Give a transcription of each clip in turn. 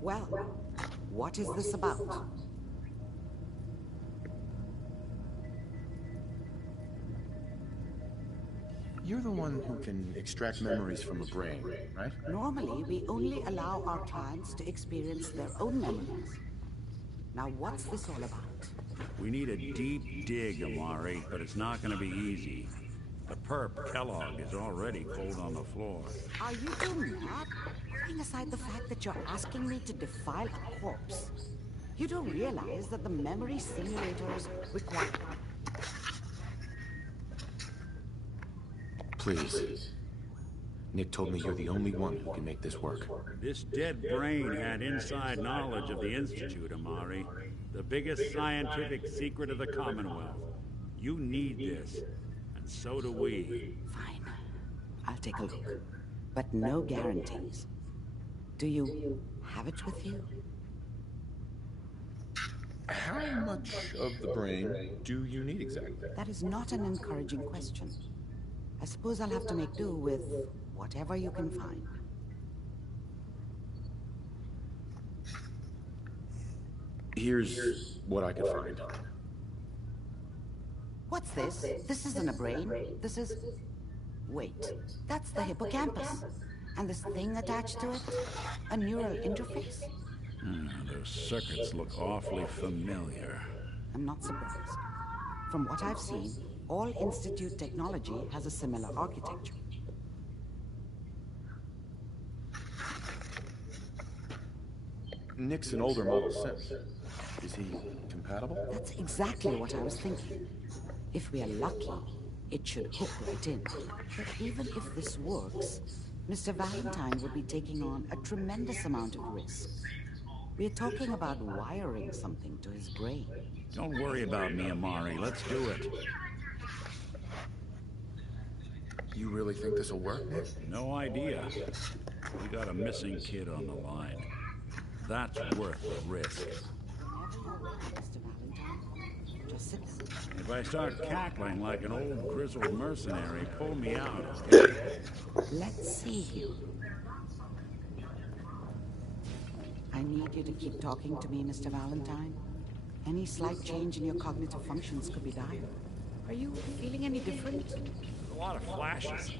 Well, what is this about? You're the one who can extract memories from a brain, right? Normally, we only allow our clients to experience their own memories. Now, what's this all about? We need a deep dig, Amari, but it's not going to be easy. The perp, Kellogg, is already cold on the floor. Are you two mad? Putting aside the fact that you're asking me to defile a corpse, you don't realize that the memory simulators require... Please. Nick told me you're the only one who can make this work. This dead brain had inside knowledge of the Institute, Amari. The biggest scientific secret of the Commonwealth. You need this, and so do we. Fine. I'll take a look. But no guarantees. Do you have it with you? How much of the brain do you need exactly? That is not an encouraging question. I suppose I'll have to make do with whatever you can find. Here's what I could find. What's this? This isn't a brain. This is... Wait, that's the hippocampus. And this thing attached to it? A neural interface? Those circuits look awfully familiar. I'm not surprised. From what I've seen, all Institute technology has a similar architecture. Nick's an older model since. Is he compatible? That's exactly what I was thinking. If we are lucky, it should hook right in. But even if this works, Mr. Valentine would be taking on a tremendous amount of risk. We're talking about wiring something to his brain. Don't worry about me, Amari. Let's do it. You really think this will work, Nick? No idea. We got a missing kid on the line. That's worth the risk. Mr. Valentine, just sit down. If I start cackling like an old grizzled mercenary, pull me out, okay? Let's see here. I need you to keep talking to me, Mr. Valentine. Any slight change in your cognitive functions could be dire. Are you feeling any different? A lot of flashes.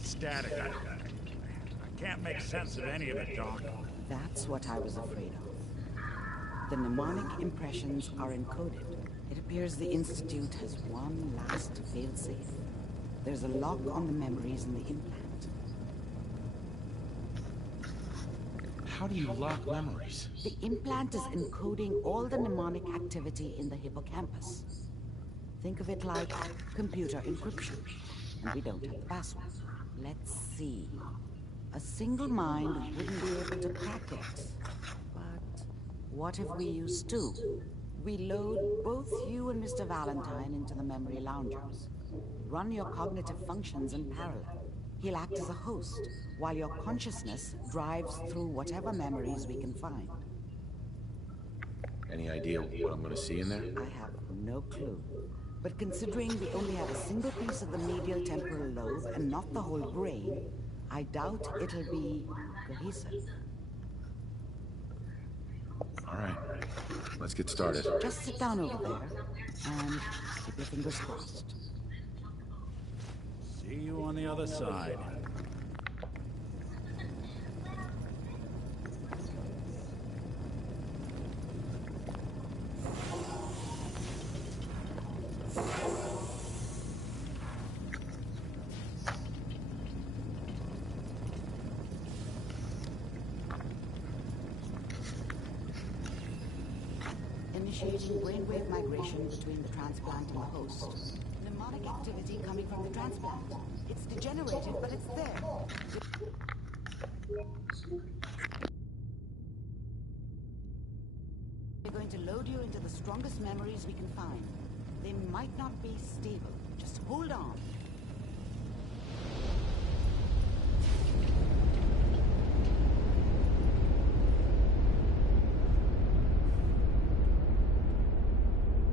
Static. I can't make sense of any of it, Doc. That's what I was afraid of. The mnemonic impressions are encoded. It appears the Institute has one last failsafe. There's a lock on the memories in the implant. How do you lock memories? The implant is encoding all the mnemonic activity in the hippocampus. Think of it like computer encryption. And we don't have the password. Let's see. A single mind wouldn't be able to crack it. But what if we use two? We load both you and Mr. Valentine into the memory loungers. Run your cognitive functions in parallel. He'll act as a host, while your consciousness drives through whatever memories we can find. Any idea what I'm going to see in there? I have no clue. But considering we only have a single piece of the medial temporal lobe and not the whole brain, I doubt it'll be cohesive. All right, let's get started. Just sit down over there and keep your fingers crossed. See you on the other side. initiating brainwave migration between the transplant and the host. Mnemonic activity coming from the transplant. It's degenerated, but it's there. We're going to load you into the strongest memories we can find. They might not be stable. Just hold on.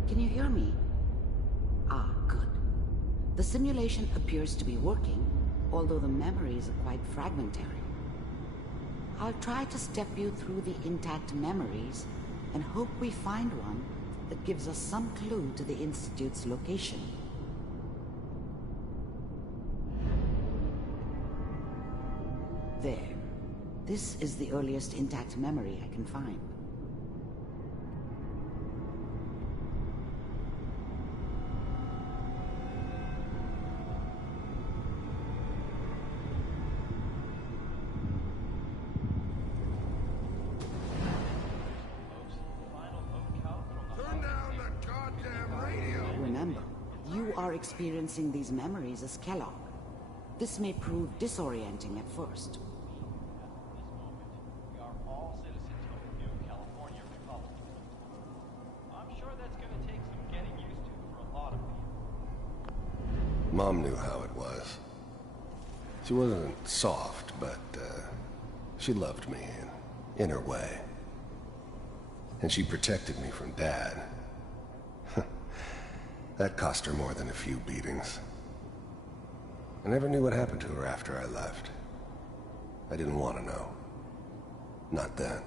Can you hear me? Ah, good. The simulation appears to be working, although the memories are quite fragmentary. I'll try to step you through the intact memories and hope we find one that gives us some clue to the Institute's location. There. This is the earliest intact memory I can find. Experiencing these memories as Kellogg. This may prove disorienting at first. We are all citizens of the new California Republic. I'm sure that's going to take some getting used to for a lot of people. Mom knew how it was. She wasn't soft, but she loved me in her way. And she protected me from Dad. That cost her more than a few beatings. I never knew what happened to her after I left. I didn't want to know. Not then.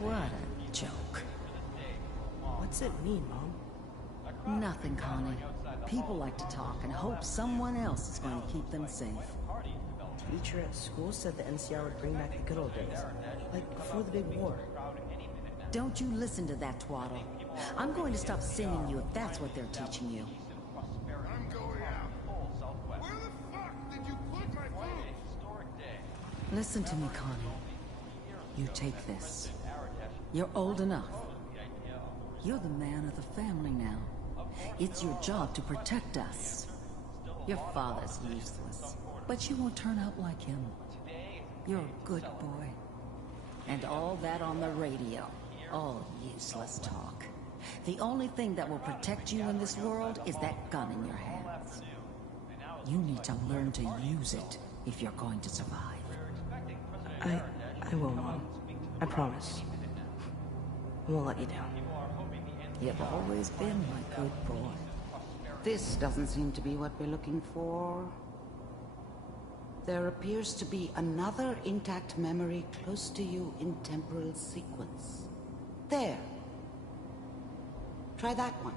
What a joke. What's it mean, Mom? Nothing, Connie. People like to talk and hope someone else is going to keep them safe. Teacher at school said the NCR would bring back the good old days. Like before the big war. Don't you listen to that twaddle. I'm going to stop singing you if that's what they're teaching you. I'm going out. Where the fuck did you put my food? Listen to me, Connie. You take this. You're old enough. You're the man of the family now. It's your job to protect us. Your father's useless, but you won't turn out like him. You're a good boy. And all that on the radio. All useless talk. The only thing that will protect you in this world is that gun in your hands. You need to learn to use it if you're going to survive. I will, Mom. I promise. I won't let you down. You've always been my good boy. This doesn't seem to be what we're looking for. There appears to be another intact memory close to you in temporal sequence. There. Try that one.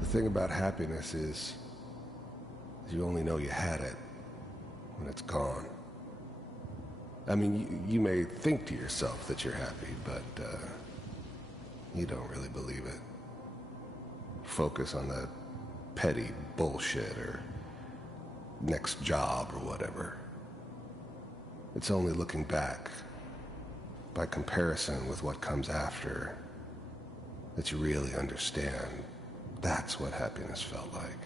The thing about happiness is you only know you had it when it's gone. I mean, you may think to yourself that you're happy, but you don't really believe it. Focus on that petty bullshit or next job or whatever. It's only looking back, by comparison with what comes after, that you really understand. That's what happiness felt like.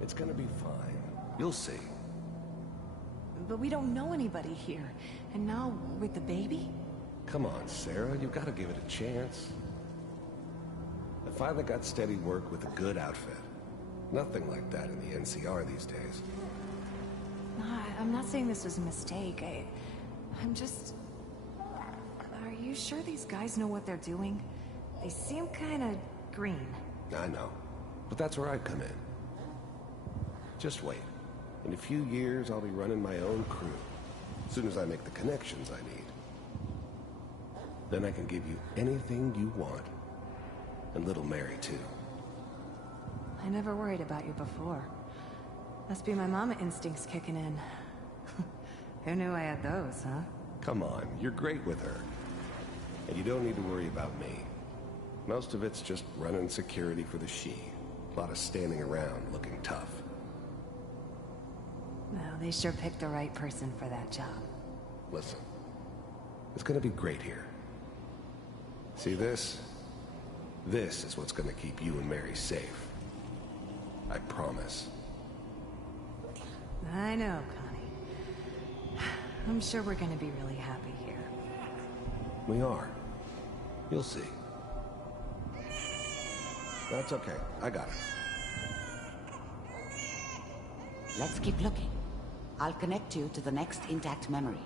It's gonna be fine. You'll see. But we don't know anybody here. And now, with the baby? Come on, Sarah. You've got to give it a chance. I finally got steady work with a good outfit. Nothing like that in the NCR these days. I'm not saying this was a mistake. I'm just... Are you sure these guys know what they're doing? They seem kind of green. I know. But that's where I come in. Just wait. In a few years, I'll be running my own crew. As soon as I make the connections I need. Then I can give you anything you want. And little Mary, too. I never worried about you before. Must be my mama instincts kicking in. Who knew I had those, huh? Come on, you're great with her. And you don't need to worry about me. Most of it's just running security for the she. A lot of standing around looking tough. Well, they sure picked the right person for that job. Listen, it's gonna be great here. See this? This is what's gonna keep you and Mary safe. I promise. I know, Connie. I'm sure we're gonna be really happy here. We are. You'll see. That's okay. I got it. Let's keep looking. I'll connect you to the next intact memory.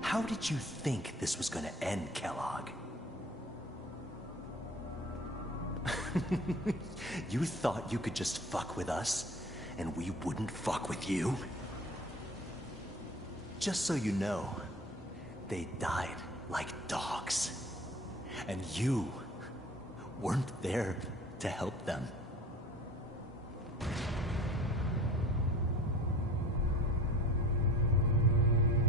How did you think this was gonna end, Kellogg? You thought you could just fuck with us, and we wouldn't fuck with you? Just so you know, they died like dogs. And you weren't there to help them.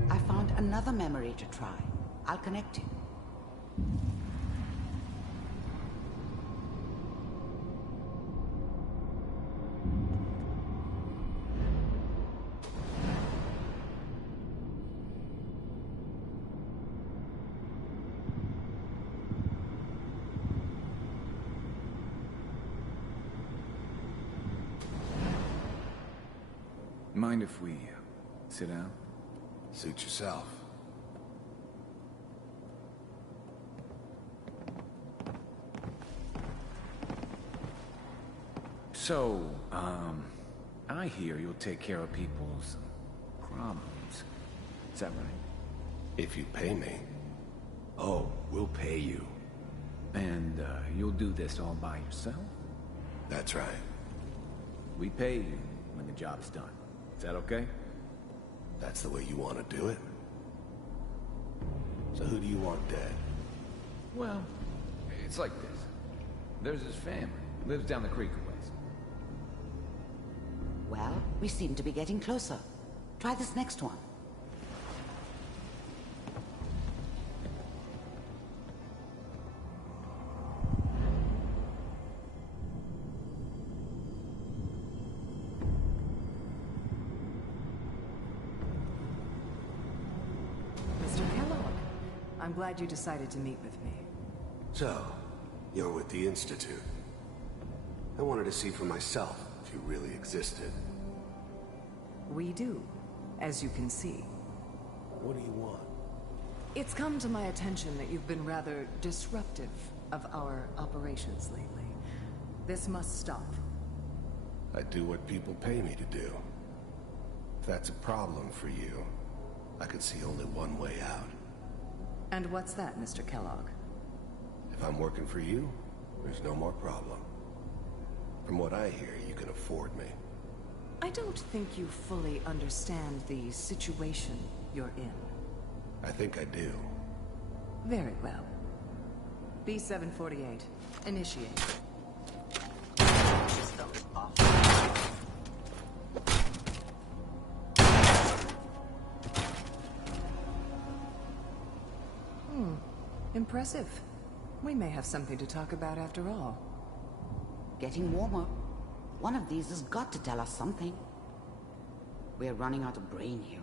I found another memory to try. I'll connect you. Mind if we sit down? Suit yourself. So, I hear you'll take care of people's problems. Is that right? If you pay me. Oh, we'll pay you. And, you'll do this all by yourself? That's right. We pay you when the job's done. Is that okay? That's the way you want to do it? So who do you want dead? Well, it's like this. There's his family. Lives down the creek a ways. Well, we seem to be getting closer. Try this next one. I'm glad you decided to meet with me. So, you're with the Institute. I wanted to see for myself if you really existed. We do, as you can see. What do you want? It's come to my attention that you've been rather disruptive of our operations lately. This must stop. I do what people pay me to do. If that's a problem for you, I could see only one way out. And what's that, Mr. Kellogg? If I'm working for you, there's no more problem. From what I hear, you can afford me. I don't think you fully understand the situation you're in. I think I do. Very well. B-748, initiate. Impressive. We may have something to talk about after all. Getting warmer. One of these has got to tell us something. We're running out of brain here.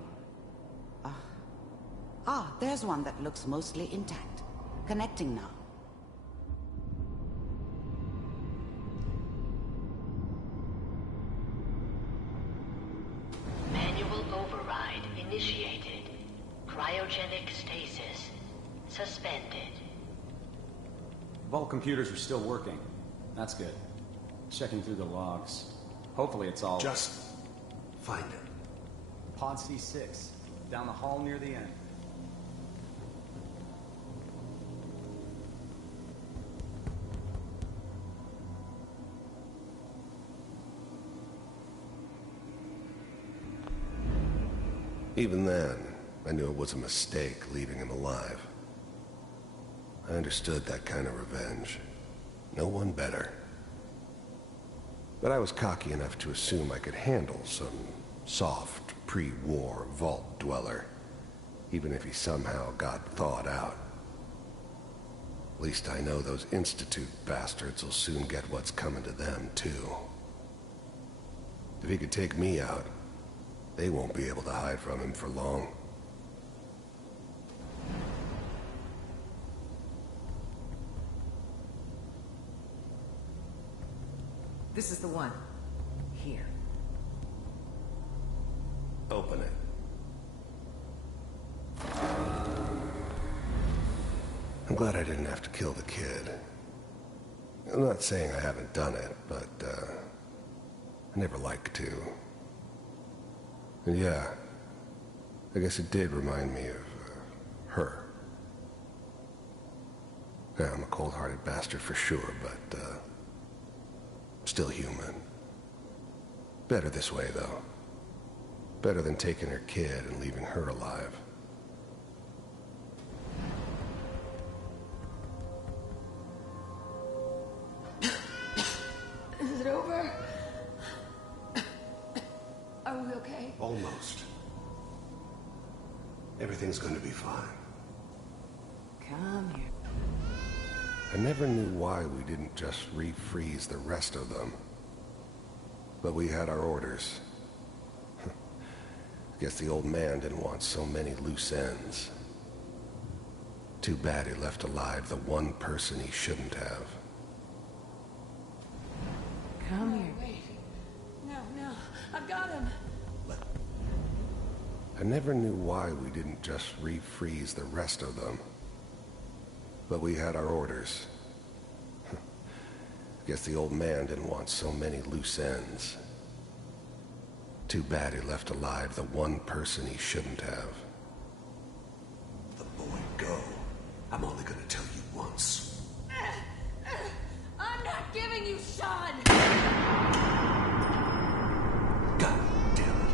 There's one that looks mostly intact. Connecting now. Manual override initiated. Cryogenic stasis suspended. Vault computers are still working. That's good. Checking through the logs. Hopefully it's all... Just find it. Pod C6. Down the hall near the end. Even then, I knew it was a mistake leaving him alive. I understood that kind of revenge. No one better. But I was cocky enough to assume I could handle some soft, pre-war vault dweller, even if he somehow got thawed out. At least I know those Institute bastards will soon get what's coming to them, too. If he could take me out, they won't be able to hide from him for long. This is the one. Here. Open it. I'm glad I didn't have to kill the kid. I'm not saying I haven't done it, but, I never like to. And yeah, I guess it did remind me of, her. Yeah, I'm a cold-hearted bastard for sure, but, still human. Better this way, though. Better than taking her kid and leaving her alive. Is it over? Are we okay? Almost. Everything's gonna be fine. Come here. I never knew why we didn't just refreeze the rest of them. But we had our orders. Guess the old man didn't want so many loose ends. Too bad he left alive the one person he shouldn't have. Come here. Wait. No. I've got him. I never knew why we didn't just refreeze the rest of them. But we had our orders. Guess the old man didn't want so many loose ends. Too bad he left alive the one person he shouldn't have. The boy go. I'm only gonna tell you once. I'm not giving you Sean! God damn it.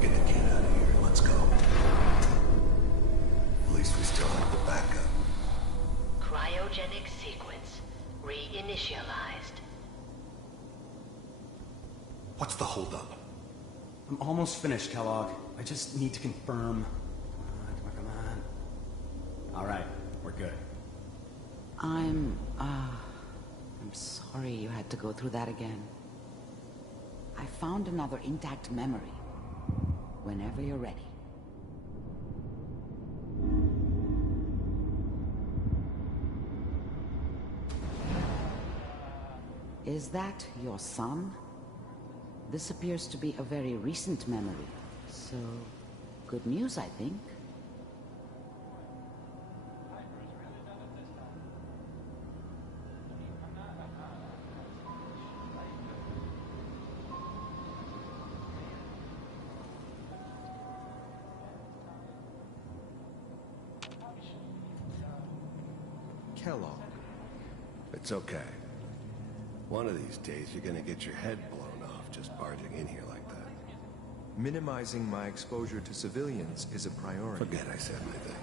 Get the kid out of here. Let's go. At least we still have the backup. Cryogenic sequence reinitialized. What's the holdup? I'm almost finished, Kellogg. I just need to confirm. Come on. All right, we're good. I'm sorry you had to go through that again. I found another intact memory. Whenever you're ready. Is that your son? This appears to be a very recent memory, so good news, I think. Kellogg. It's okay. One of these days, you're gonna get your head blown off just barging in here like that. Minimizing my exposure to civilians is a priority. Forget I said anything.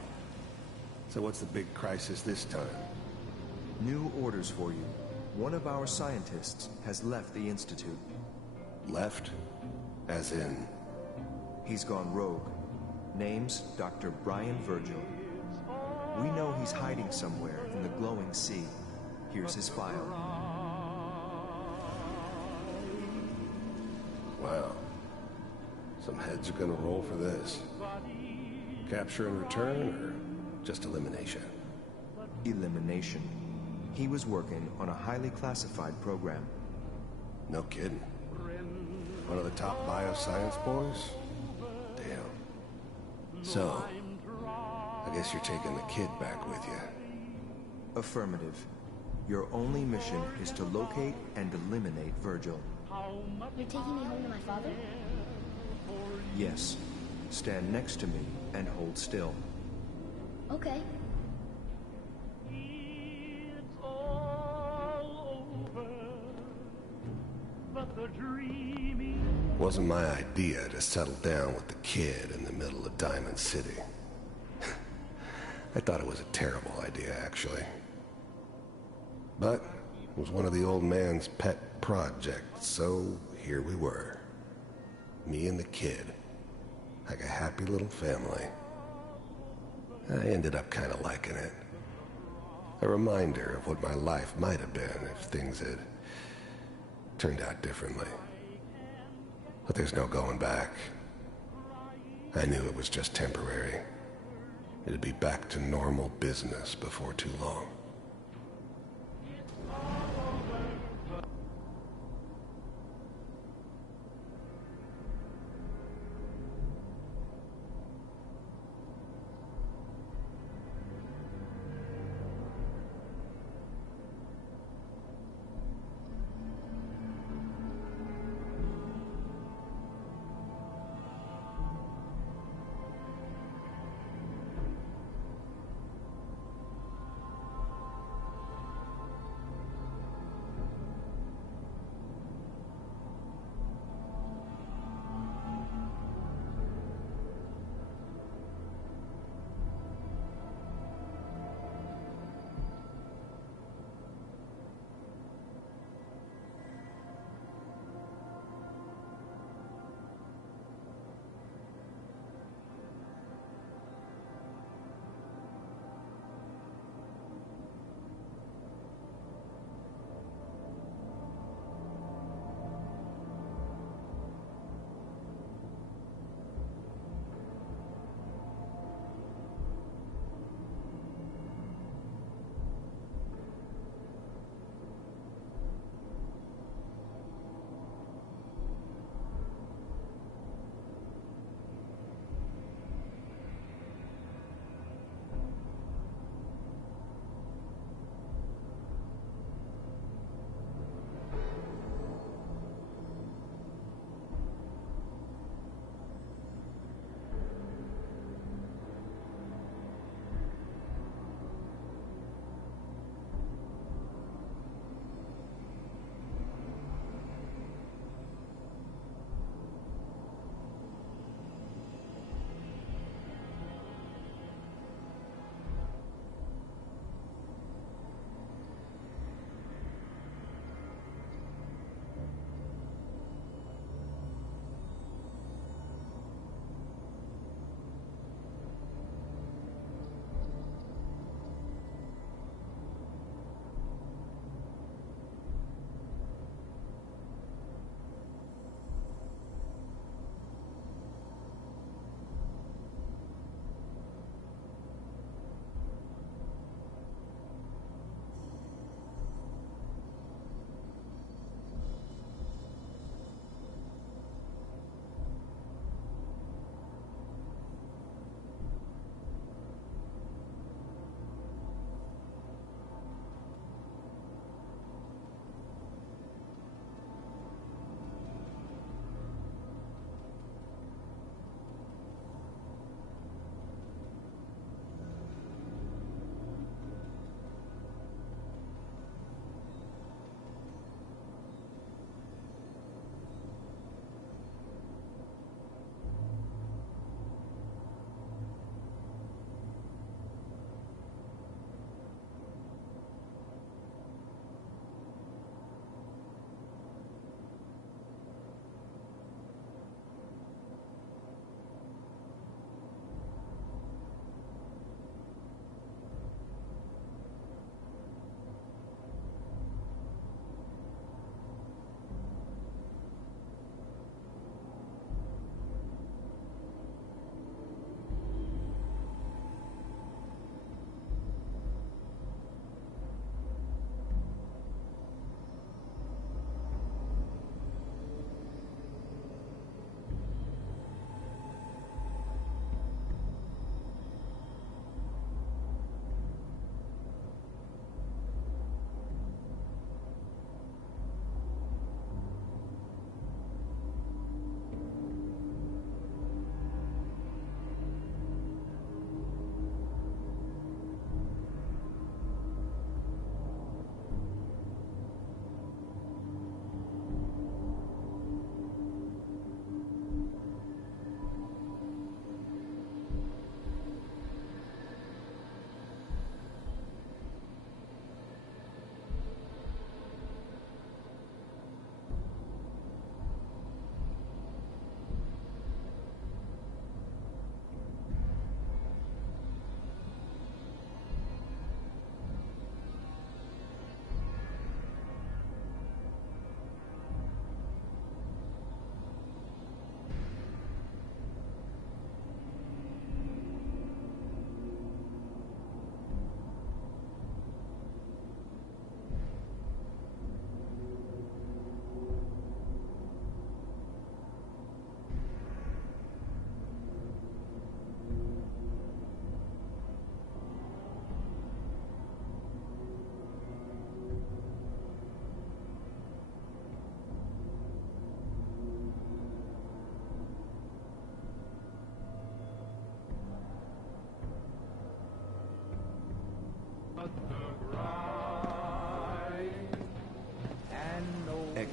So what's the big crisis this time? New orders for you. One of our scientists has left the Institute. Left? As in? He's gone rogue. Name's Dr. Brian Virgil. We know he's hiding somewhere in the glowing sea. Here's his file. Wow. Some heads are gonna roll for this. Capture and return, or just elimination? Elimination. He was working on a highly classified program. No kidding. One of the top bioscience boys? Damn. So, I guess you're taking the kid back with you. Affirmative. Your only mission is to locate and eliminate Virgil. You're taking me home to my father? Yes. Stand next to me and hold still. Okay. It's all over, but the dreaming Wasn't my idea to settle down with the kid in the middle of Diamond City. I thought it was a terrible idea, actually. But it was one of the old man's pet projects, so here we were. Me and the kid. Like a happy little family. I ended up kind of liking it. A reminder of what my life might have been if things had turned out differently. But there's no going back. I knew it was just temporary. It'd be back to normal business before too long.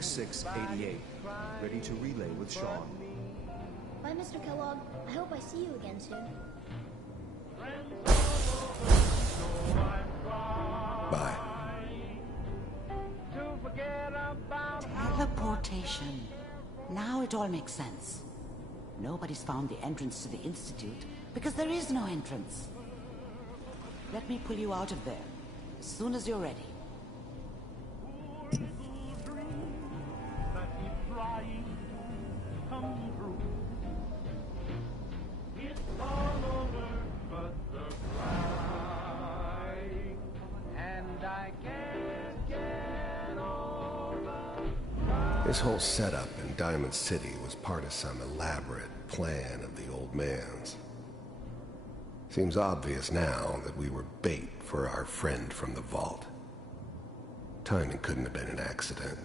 6688, ready to relay with Sean. Bye, Mr. Kellogg. I hope I see you again soon. Bye. Teleportation. Now it all makes sense. Nobody's found the entrance to the Institute because there is no entrance. Let me pull you out of there as soon as you're ready. This whole setup in Diamond City was part of some elaborate plan of the old man's. Seems obvious now that we were bait for our friend from the vault. Timing couldn't have been an accident.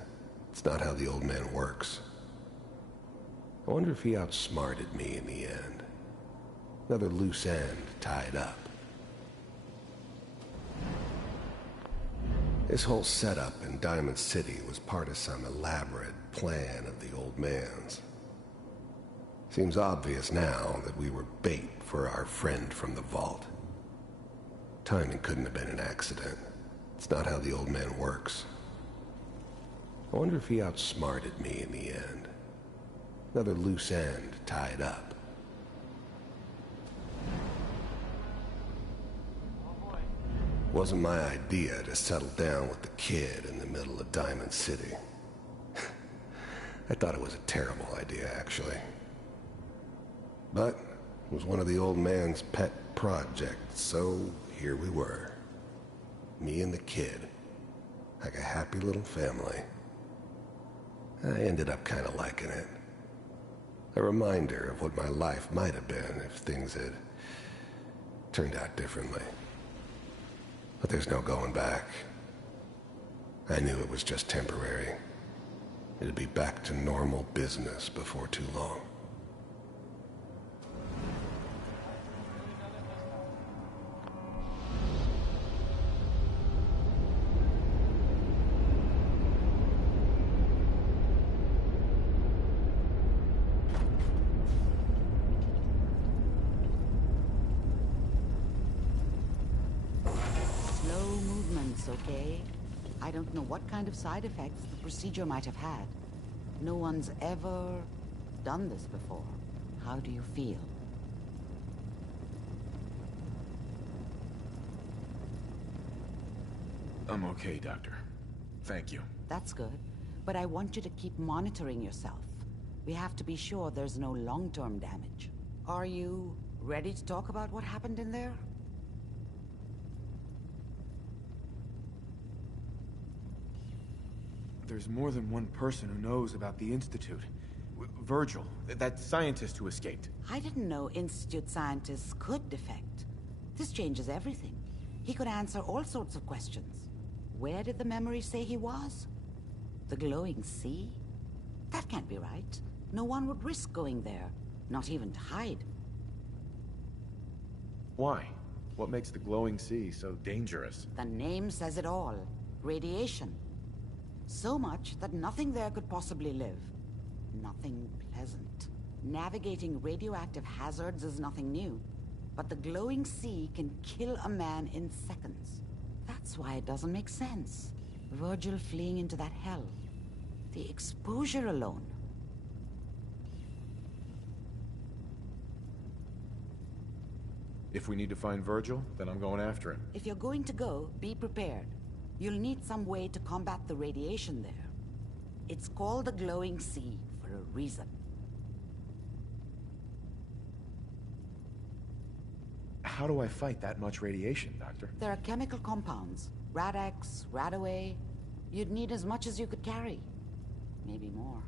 It's not how the old man works. I wonder if he outsmarted me in the end. Another loose end tied up. This whole setup in Diamond City was part of some elaborate plan of the old man's. Seems obvious now that we were bait for our friend from the vault. Timing couldn't have been an accident. It's not how the old man works. I wonder if he outsmarted me in the end. Another loose end tied up. Wasn't my idea to settle down with the kid in the middle of Diamond City. I thought it was a terrible idea, actually. But it was one of the old man's pet projects, so here we were. Me and the kid, like a happy little family. I ended up kind of liking it. A reminder of what my life might have been if things had turned out differently. But there's no going back. I knew it was just temporary. It'd be back to normal business before too long. Okay? I don't know what kind of side effects the procedure might have had. No one's ever done this before. How do you feel? I'm okay, Doctor. Thank you. That's good. But I want you to keep monitoring yourself. We have to be sure there's no long-term damage. Are you ready to talk about what happened in there? There's more than one person who knows about the Institute. Virgil, that scientist who escaped. I didn't know Institute scientists could defect. This changes everything. He could answer all sorts of questions. Where did the memory say he was? The glowing sea? That can't be right. No one would risk going there, not even to hide. Why? What makes the glowing sea so dangerous? The name says it all. Radiation. So much that nothing there could possibly live. Nothing pleasant. Navigating radioactive hazards is nothing new. But the glowing sea can kill a man in seconds. That's why it doesn't make sense. Virgil fleeing into that hell. The exposure alone. If we need to find Virgil, then I'm going after him. If you're going to go, be prepared. You'll need some way to combat the radiation there. It's called the glowing sea for a reason. How do I fight that much radiation, Doctor? There are chemical compounds. Rad-X, Radaway. You'd need as much as you could carry. Maybe more.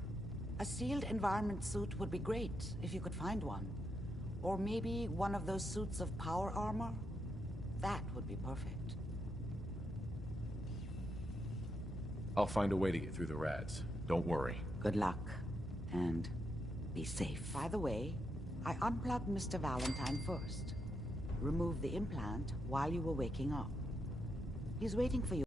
A sealed environment suit would be great, if you could find one. Or maybe one of those suits of power armor. That would be perfect. I'll find a way to get through the rads. Don't worry. Good luck. And be safe. By the way, I unplugged Mr. Valentine first. Removed the implant while you were waking up. He's waiting for you.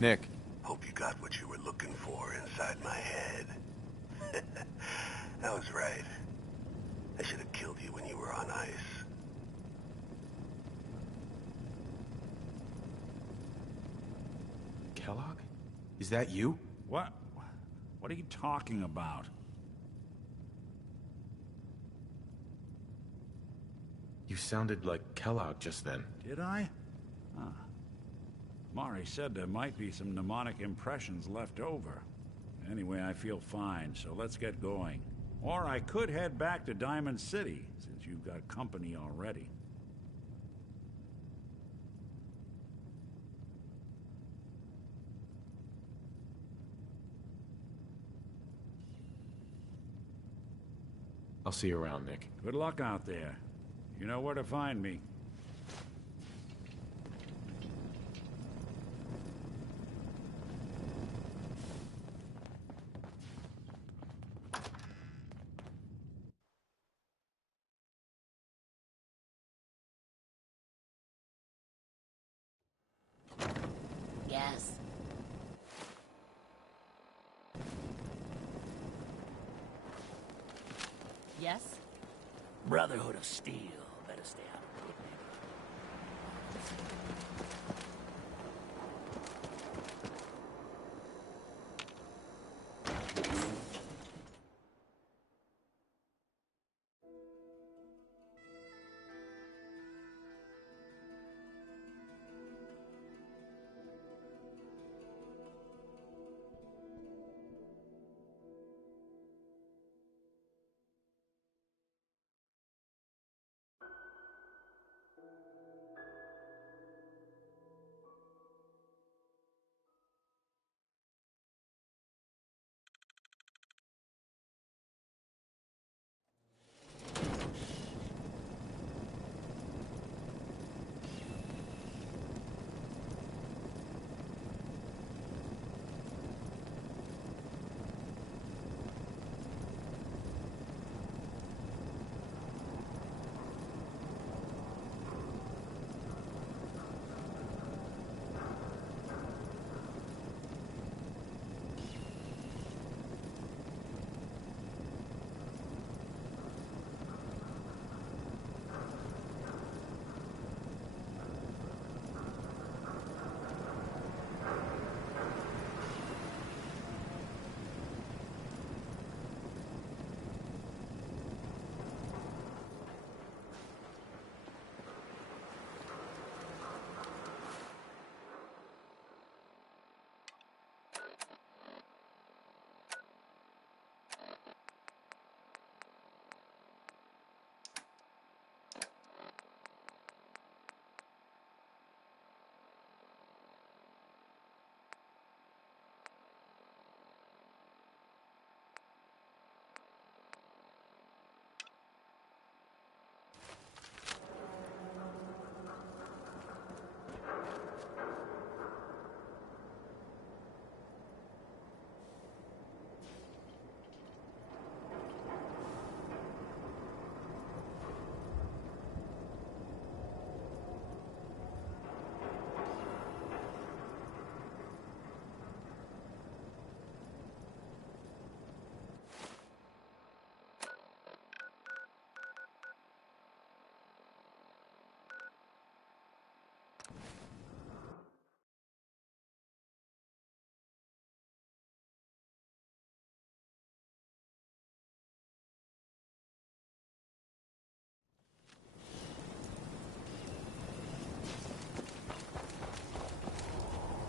Nick. Hope you got what you were looking for inside my head. I was right. I should have killed you when you were on ice. Kellogg? Is that you? What? What are you talking about? You sounded like Kellogg just then. Did I? Huh. Mari said there might be some mnemonic impressions left over. Anyway, I feel fine, so let's get going. Or I could head back to Diamond City, since you've got company already. I'll see you around, Nick. Good luck out there. You know where to find me. Yes. Yes? Brotherhood of Steel. Better stay out of it.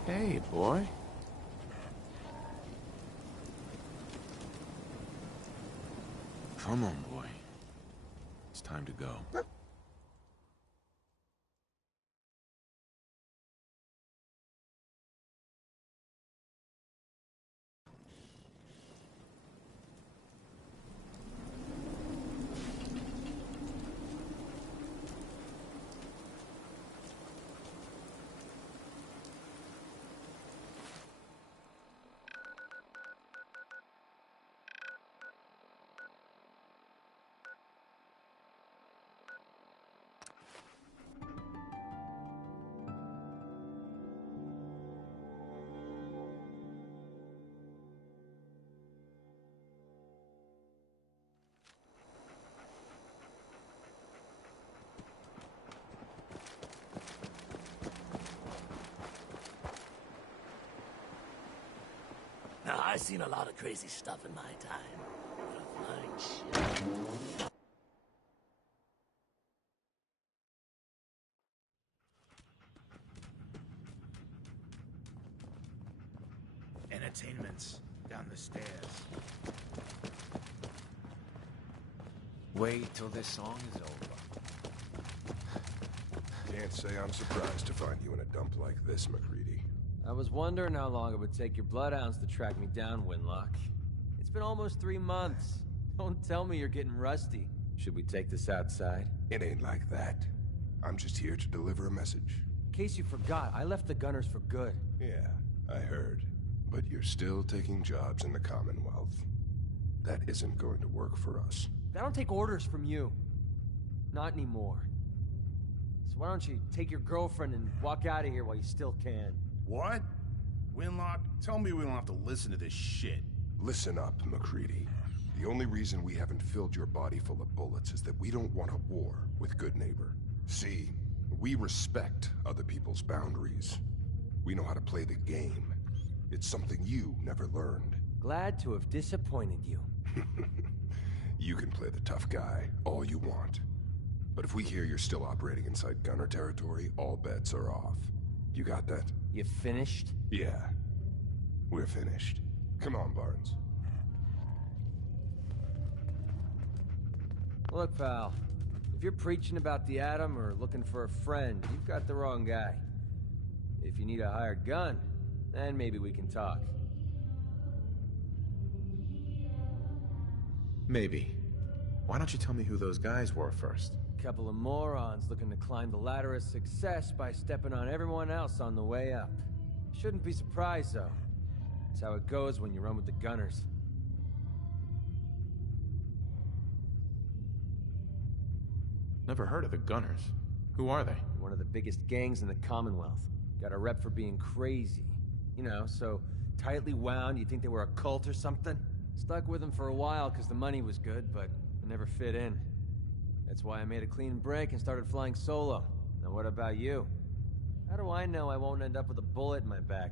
Hey, boy. Come on, boy. It's time to go. I've seen a lot of crazy stuff in my time. Fine shit. Entertainment's down the stairs. Wait till this song is over. Can't say I'm surprised to find you in a dump like this, MacReady. I was wondering how long it would take your bloodhounds to track me down, Winlock. It's been almost 3 months. Don't tell me you're getting rusty. Should we take this outside? It ain't like that. I'm just here to deliver a message. In case you forgot, I left the Gunners for good. Yeah, I heard. But you're still taking jobs in the Commonwealth. That isn't going to work for us. I don't take orders from you. Not anymore. So why don't you take your girlfriend and walk out of here while you still can? What? Winlock, tell me we don't have to listen to this shit. Listen up, MacReady. The only reason we haven't filled your body full of bullets is that we don't want a war with Good Neighbor. See, we respect other people's boundaries. We know how to play the game. It's something you never learned. Glad to have disappointed you. You can play the tough guy all you want. But if we hear you're still operating inside Gunner territory, all bets are off. You got that? You finished? Yeah. We're finished. Come on, Barnes. Look, pal. If you're preaching about the Atom or looking for a friend, you've got the wrong guy. If you need a hired gun, then maybe we can talk. Maybe. Why don't you tell me who those guys were first? Couple of morons looking to climb the ladder of success by stepping on everyone else on the way up. Shouldn't be surprised, though. That's how it goes when you run with the Gunners. Never heard of the Gunners. Who are they? One of the biggest gangs in the Commonwealth. Got a rep for being crazy. You know, so tightly wound you'd think they were a cult or something. Stuck with them for a while because the money was good, but I never fit in. That's why I made a clean break and started flying solo. Now what about you? How do I know I won't end up with a bullet in my back?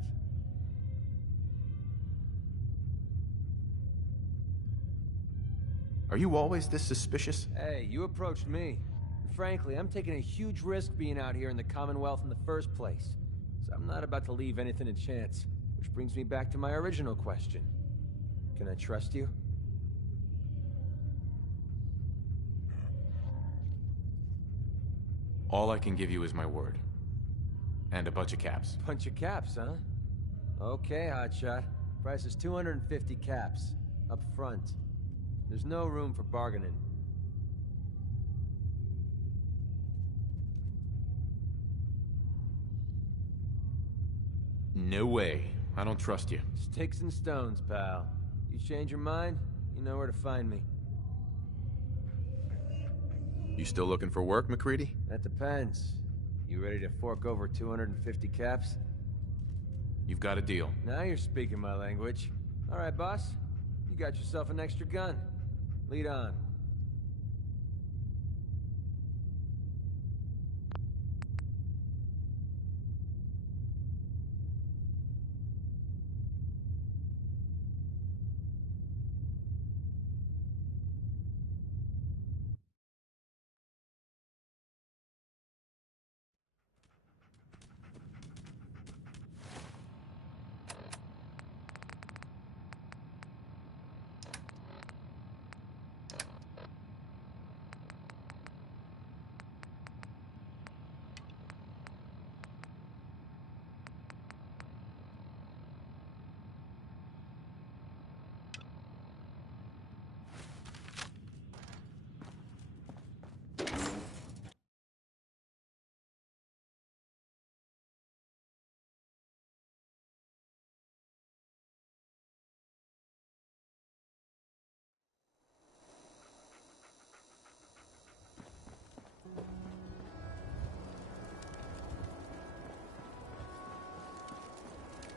Are you always this suspicious? Hey, you approached me. And frankly, I'm taking a huge risk being out here in the Commonwealth in the first place. So I'm not about to leave anything to chance. Which brings me back to my original question. Can I trust you? All I can give you is my word. And a bunch of caps. Bunch of caps, huh? Okay, hotshot. Price is 250 caps. Up front. There's no room for bargaining. No way. I don't trust you. Sticks and stones, pal. You change your mind, you know where to find me. You still looking for work, MacReady? That depends. You ready to fork over 250 caps? You've got a deal. Now you're speaking my language. All right, boss. You got yourself an extra gun. Lead on.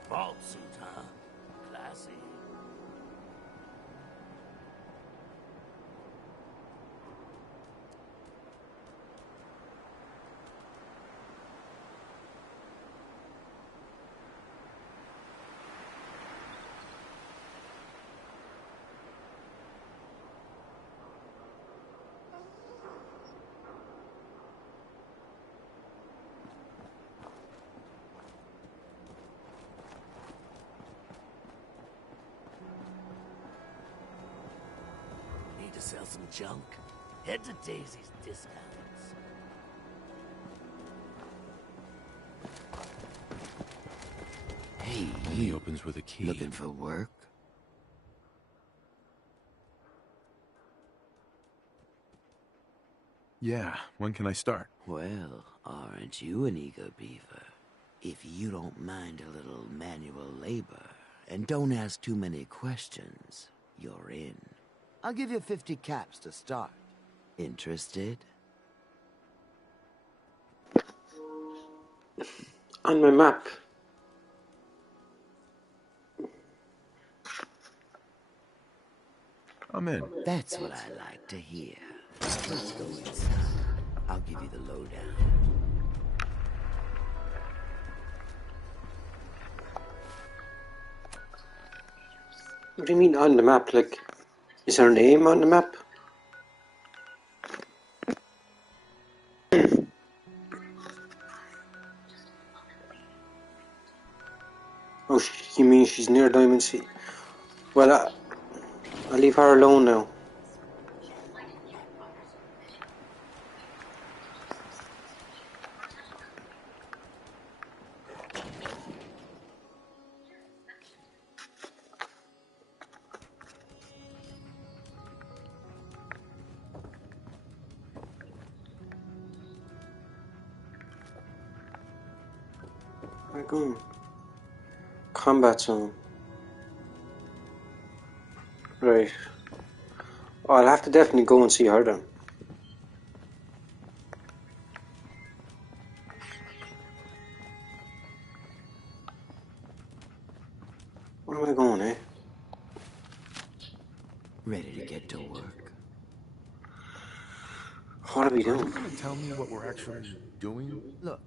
Vault suit, huh? Classy. to sell some junk? Head to Daisy's Discounts. Hey, He opens with a key. Looking for work? Yeah, when can I start? Well, aren't you an eager beaver? If you don't mind a little manual labor, and don't ask too many questions, you're in. I'll give you 50 caps to start. Interested? On my map. I'm in. That's what I like to hear. Let's go inside. I'll give you the lowdown. What do you mean on the map? Like, is her name on the map? Oh, you mean she's near Diamond Sea? Well, I'll leave her alone now. Where are we going? Combat zone. Right. Oh, I'll have to definitely go and see her then. Where am I going, eh? Ready to get to work? What are we Are doing? you gonna tell me what we're actually doing? Look,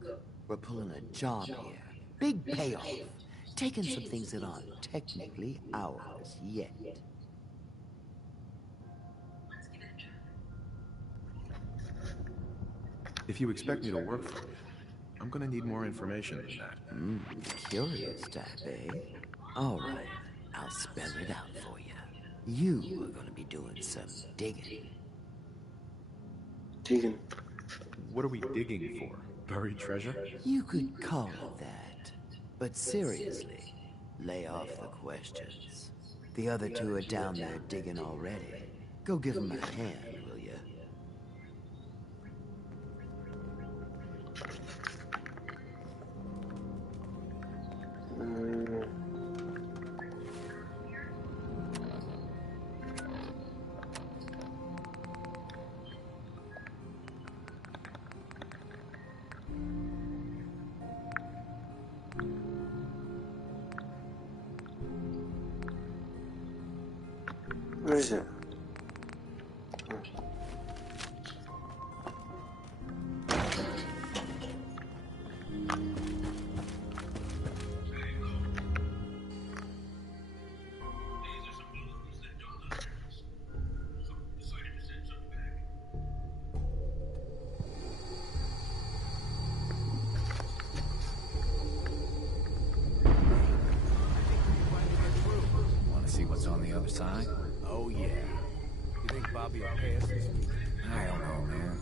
we're pulling a job here. Big payoff. Taking some things that aren't technically ours yet. If you expect me to work for you, I'm gonna need more information than that. Curious type, eh? All right, I'll spell it out for you. You are gonna be doing some digging. Digging. What are we digging for? Buried treasure? You could call it that. But seriously, lay off the questions. The other two are down there digging already. Go give them a hand, will you? Where is it? Want to see what's on the other side? Oh, yeah. You think Bobby will pay us this week? I don't know, man.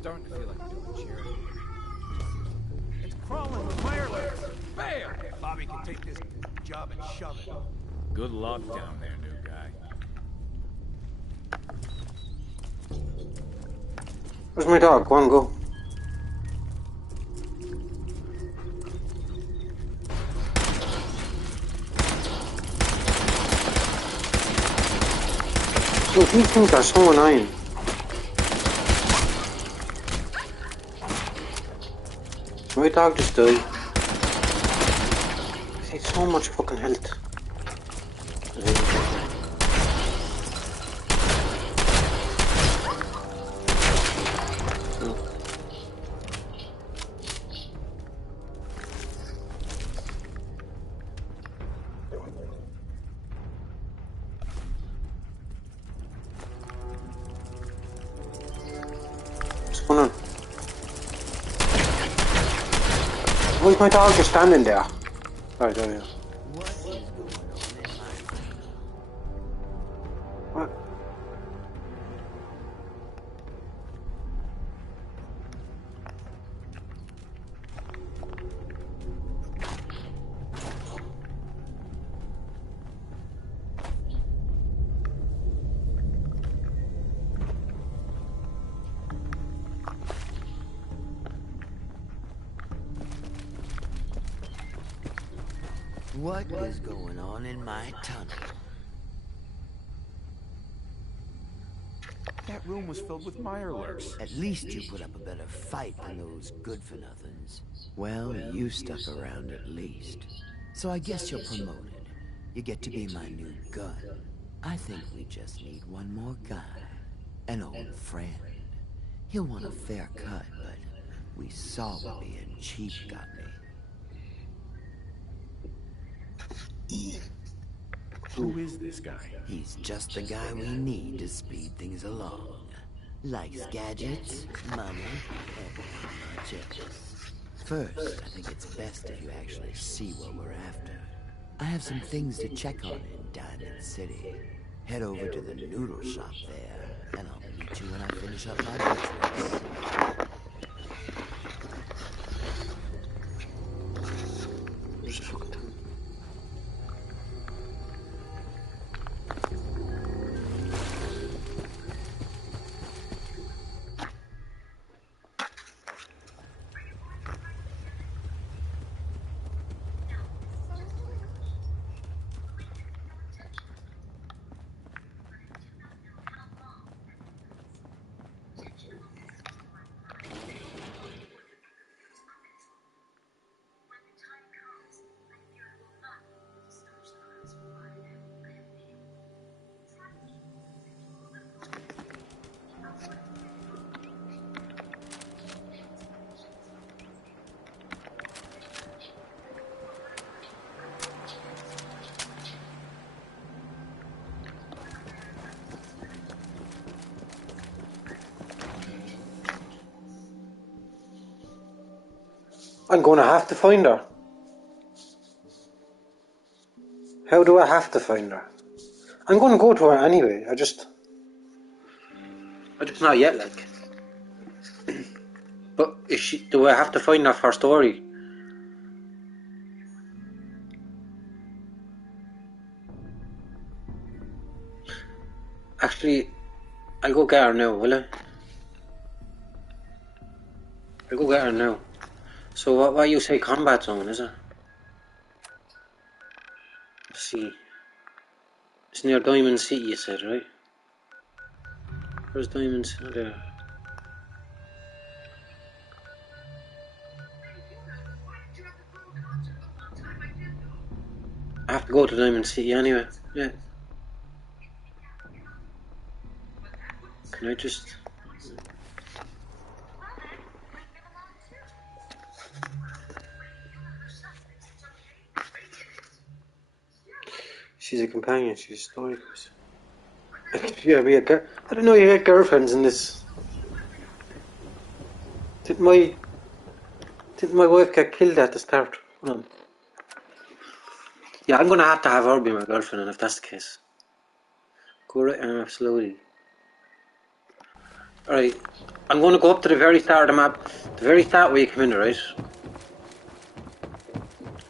Starting to feel like doing charity. It's crawling with wireless. Bam! Bobby can take this job and shove it. Good luck down there, new guy. Where's my dog? Go on, go. So these things are so annoying. My dog just died. He takes so much fucking health. What's going on? Why is my dog just standing there? Right, there we are. What? What is going on in my tunnel? That room was filled with Mirelurks. At least you put up a better fight than those good-for-nothings. Well, you stuck around at least. So I guess you're promoted. You get to be my new gun. I think we just need one more guy. An old friend. He'll want a fair cut, but we saw what being cheap got me. Who is this guy? He's just the guy we need to speed things along. Likes gadgets, money, and much else. First, I think it's best if you actually see what we're after. I have some things to check on in Diamond City. Head over to the noodle shop there, and I'll meet you when I finish up my business. I'm gonna have to find her. How do I have to find her? I'm gonna go to her anyway. I just not yet, like. But do I have to find her for her story? Actually, I'll go get her now, will I? I'll go get her now. So what you say combat zone, is it? Let's see. It's near Diamond City, you said, right? Where's Diamond City? Oh, there. I have to go to Diamond City anyway. Yeah. Can I just... She's a companion, she's a story person. Yeah, I don't know you get girlfriends in this. Didn't my wife get killed at the start? Hold on. Yeah, I'm gonna have to have her be my girlfriend, and if that's the case. Go right arm up slowly. Alright, I'm gonna go up to the very start of the map. The very start where you come in, right?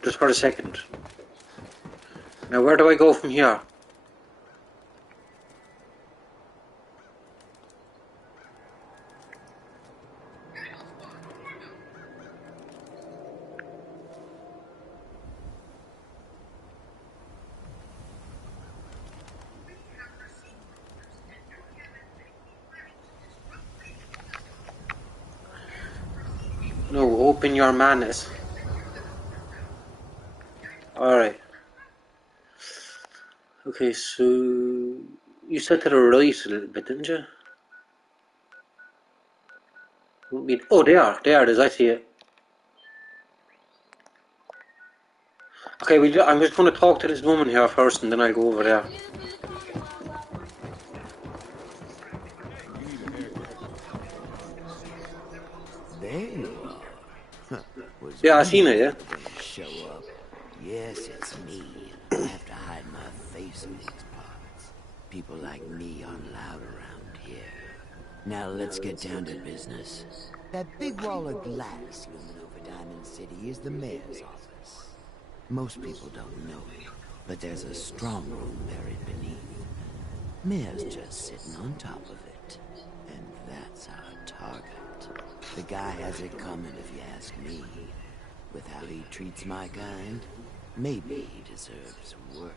Just for a second. Now where do I go from here? No, open your madness. Alright. Okay, so... You said to the right a little bit, didn't you? Oh, they are. I see it. Okay, I'm just going to talk to this woman here first, and then I'll go over there. There you are. Yeah, I seen it, yeah. Show up. Yes, it's me. I have to hide my face in these parts. People like me aren't allowed around here. Now let's get down to business. That big wall of glass looming over Diamond City is the mayor's office. Most people don't know it, but there's a strong room buried beneath. Mayor's just sitting on top of it. And that's our target. The guy has it coming if you ask me. With how he treats my kind, Maybe he deserves worse.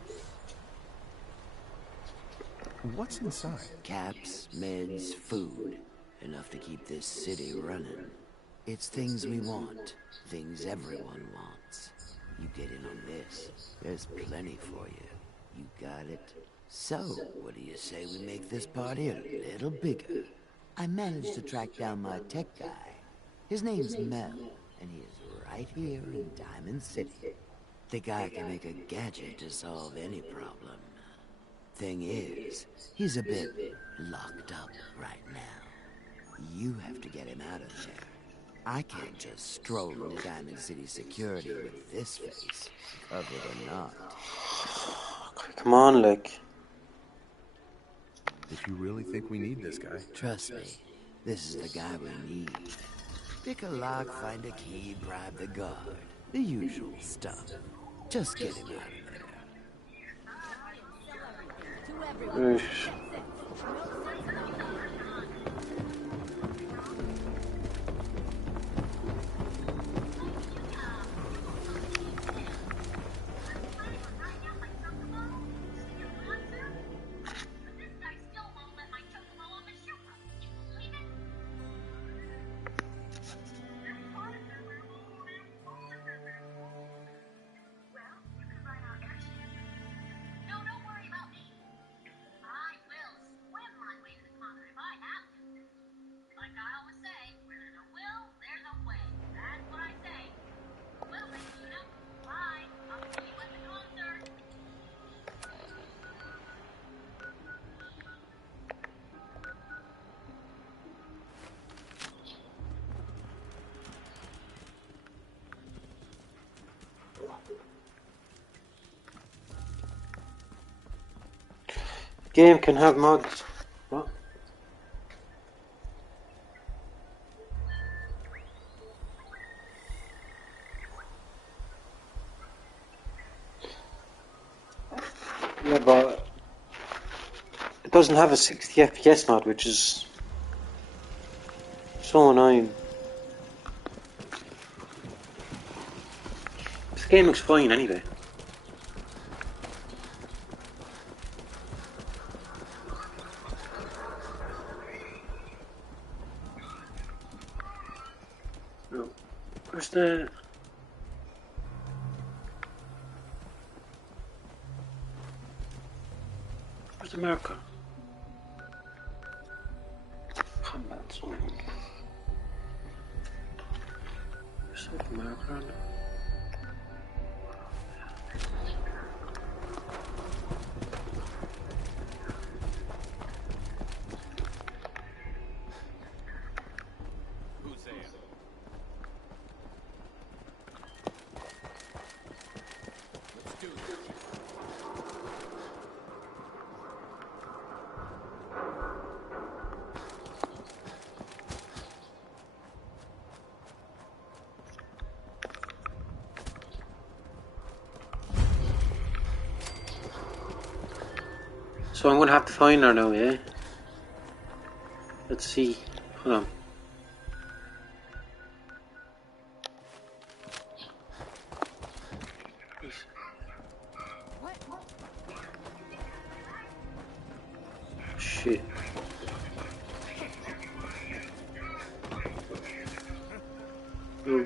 What's inside? Caps, meds, food. Enough to keep this city running. It's things we want. Things everyone wants. You get in on this, there's plenty for you. You got it? So, what do you say we make this party a little bigger? I managed to track down my tech guy. His name's Mel, and he is right here in Diamond City. The guy can make a gadget to solve any problem. Thing is, he's a bit locked up right now. You have to get him out of there. I can't just stroll into Diamond City security with this face, covered or not. Come on, like. If you really think we need this guy. Trust me, this is the guy we need. Pick a lock, find a key, bribe the guard. The usual stuff. Just get him out of there. Game can have mods. What? Yeah, but it doesn't have a 60 FPS mod, which is so annoying. This game looks fine anyway. Where's the marker? Combat zone. There's a marker on it. So I'm gonna have to find her now, yeah? Let's see. Hold on. Shit. Hmm.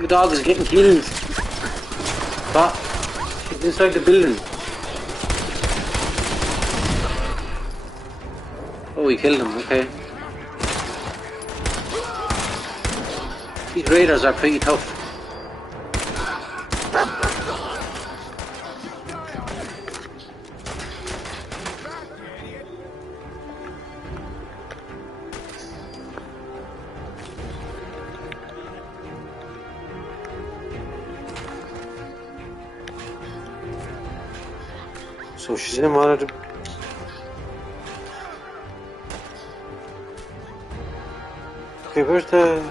The dog is getting killed. But it's inside the building. Oh, we killed him, okay. These raiders are pretty tough. So she's in one of them. Okay, where's the...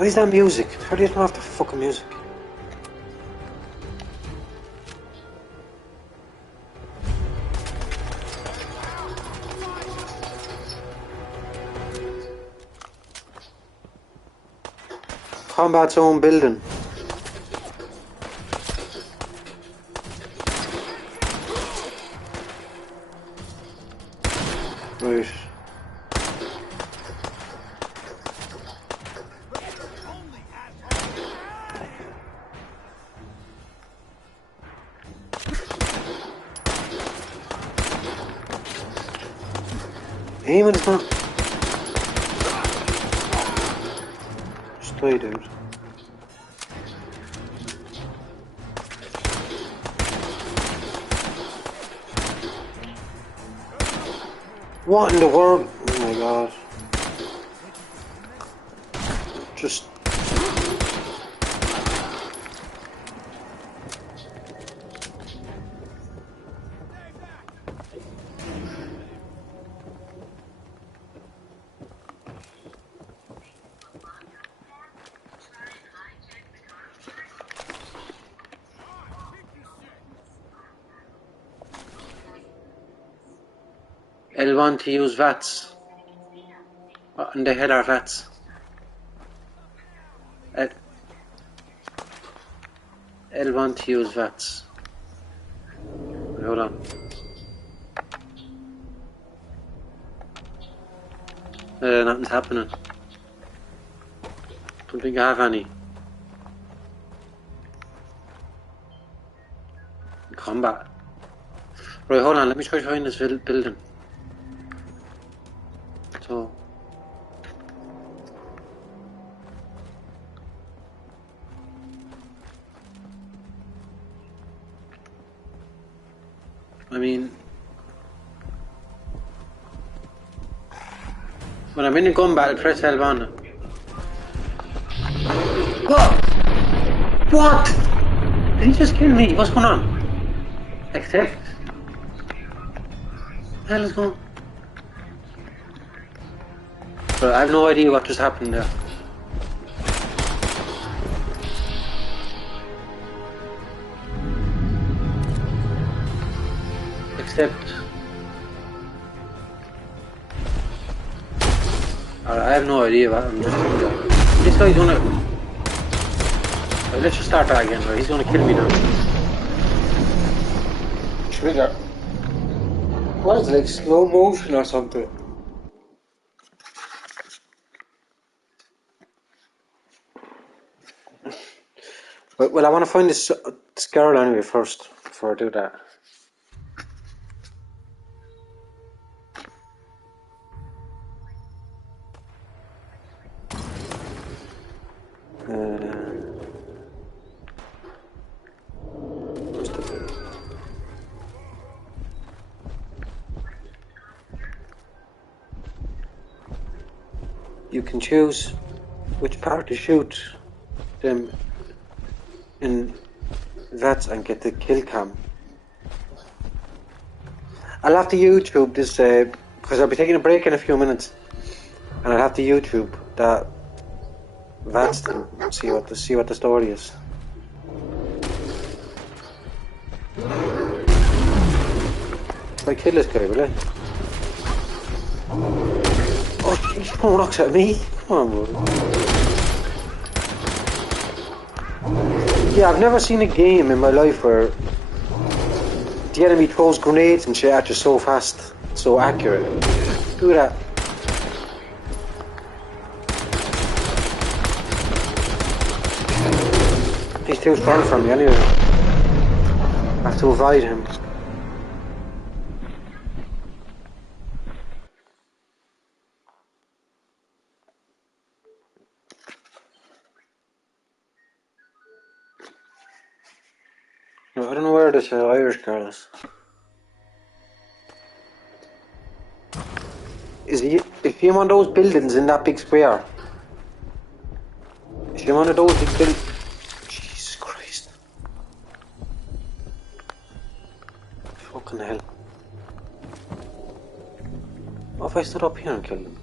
Why is that music? How do you turn off the fucking music? Combat zone building. Right. Aiming is not. Just die, dude. What in the world? Oh my god. Just. L1 to use VATS. What in the hell are VATS? L1 to use VATS. Wait, hold on. Nothing's happening. Don't think I have any. Combat. Right, hold on, let me try to find this building. So. I mean. When I'm in a gun battle, press L1. What? What? Did he just kill me? What's going on? Accept. What the hell is going on? Bro, I have no idea what just happened there. Accept. I have no idea what I'm just doing there. This guy's gonna... Right, let's just start that again, right? He's gonna kill me now. Trigger. What is it, like slow motion or something? Well, I want to find this girl anyway first, before I do that. You can choose which part to shoot them in VATS and get the kill cam. I'll have to YouTube this because I'll be taking a break in a few minutes, and I'll have to YouTube that VATS thing and see what the story is. I kill this guy, will I? Oh, he throwing rocks at me. Come on, bro. Yeah, I've never seen a game in my life where the enemy throws grenades and shit at you so fast, so accurate. Do that. He's too strong for me anyway. I have to avoid him. No, I don't know where this Irish girl is. Is he in one of those buildings in that big square? Is he in one of those big buildings? Jesus Christ. Fucking hell. What if I stood up here and killed him?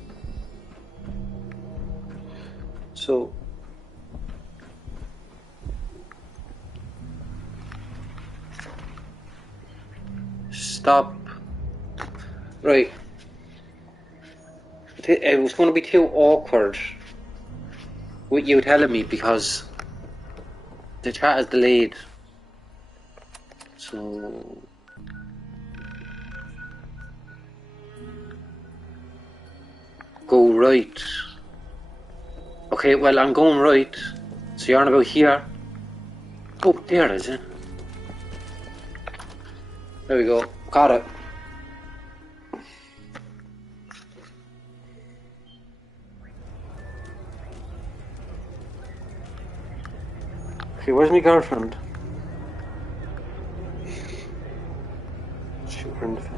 So, stop. Right. It was going to be too awkward with you telling me because the chat is delayed. So... Go right. Okay, well, I'm going right. So you're on about here. Oh, there it is. There we go. Got it. Okay, where's my girlfriend? Shoot her in the face.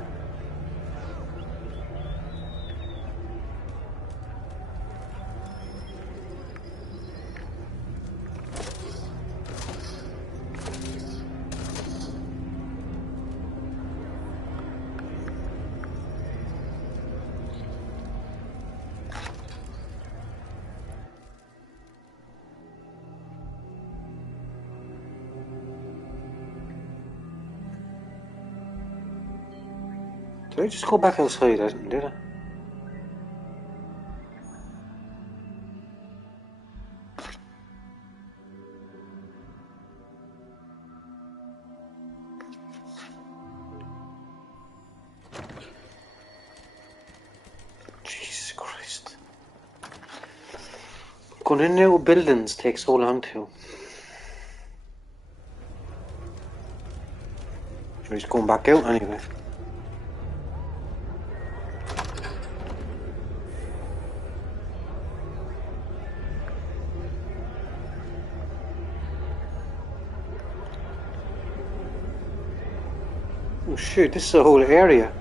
Did I just go back outside, did I? Jesus Christ. Going in new buildings takes so long too. He's going back out anyway. Oh shit, this is a whole area.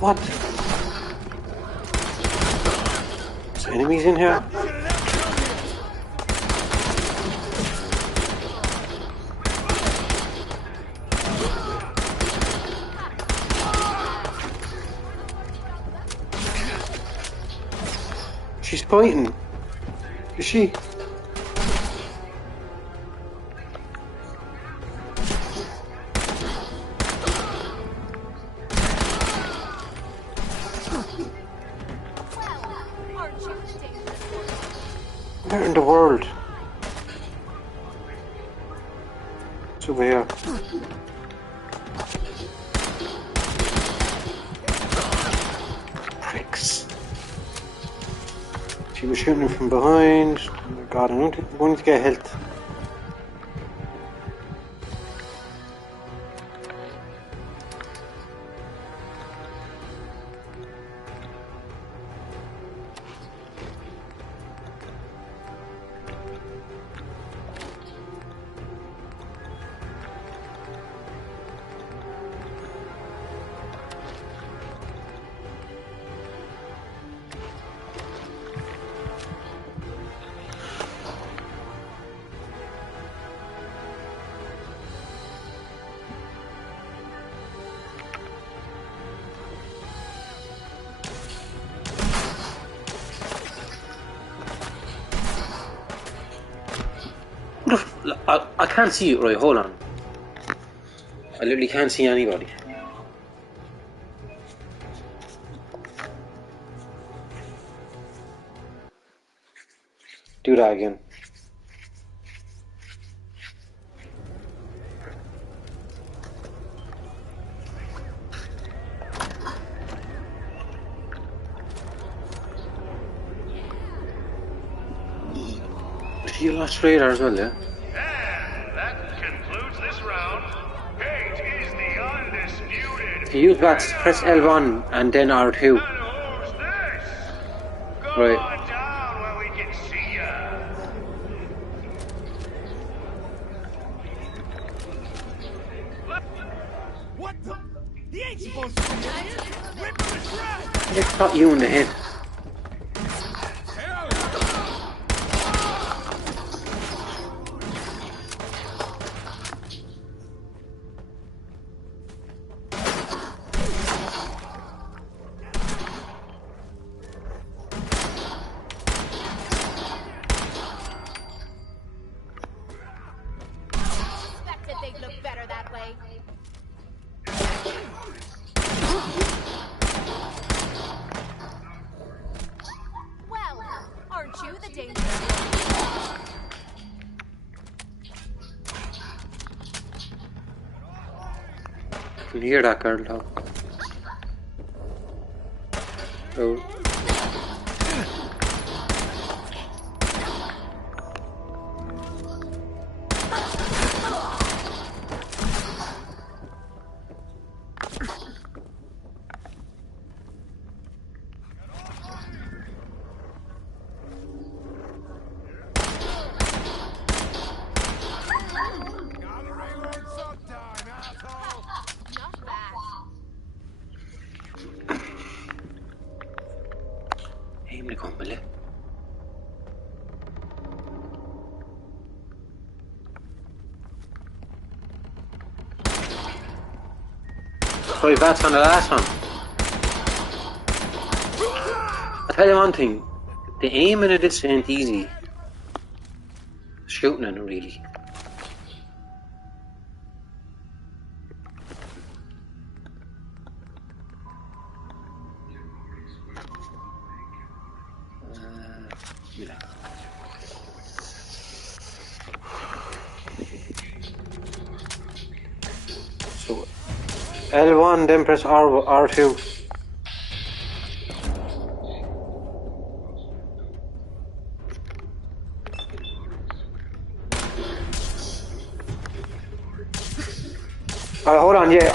What? There's enemies in here? She's fighting. Is she? Where in the world? It's over here. Pricks. She was shooting him from behind. Oh my god, I'm going to get health. I can't see it, right, hold on. I literally can't see anybody. Do that again. Is he a lost radar as well, yeah? To use bats, press L1 and then R2. Right. What the? He ain't supposed to be here. Rip him to shreds. I just shot you in the head. can hear that girl though. Oh. Aim come bile. Sorry, that's on the last one. I'll tell you one thing. The aiming at this ain't easy. Shooting in it, really. Yeah. So L1, then press R2. Hold on, yeah,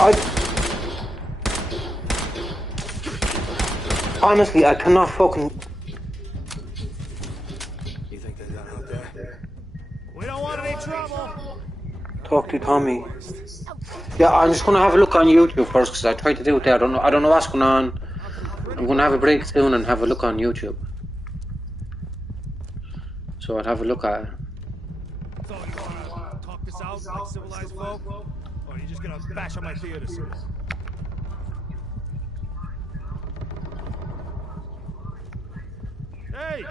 honestly, I cannot fucking... You think they're done out there? We don't want any trouble. Talk to Tommy. Yeah, I'm just gonna have a look on YouTube first, because I tried to do it there. I don't know what's going on. I'm gonna have a break soon and have a look on YouTube. So I'll have a look at it. So you wanna talk this out like civilized folk? Or are you just gonna bash on my theater skills? Hey!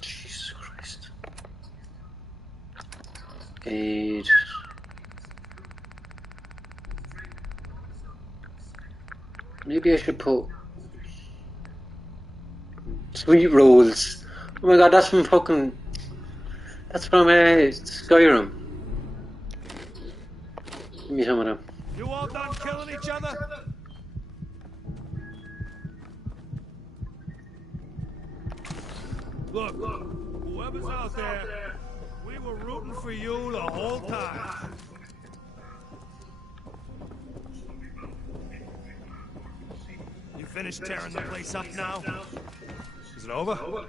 Jesus Christ. Aid. Maybe I should put sweet rolls. Oh my god, that's from fucking... That's from Skyrim. Give me some of them. You all done killing each other? Look, whoever's out there, we were rooting for you the whole time. You finished tearing the place up now? Is it over?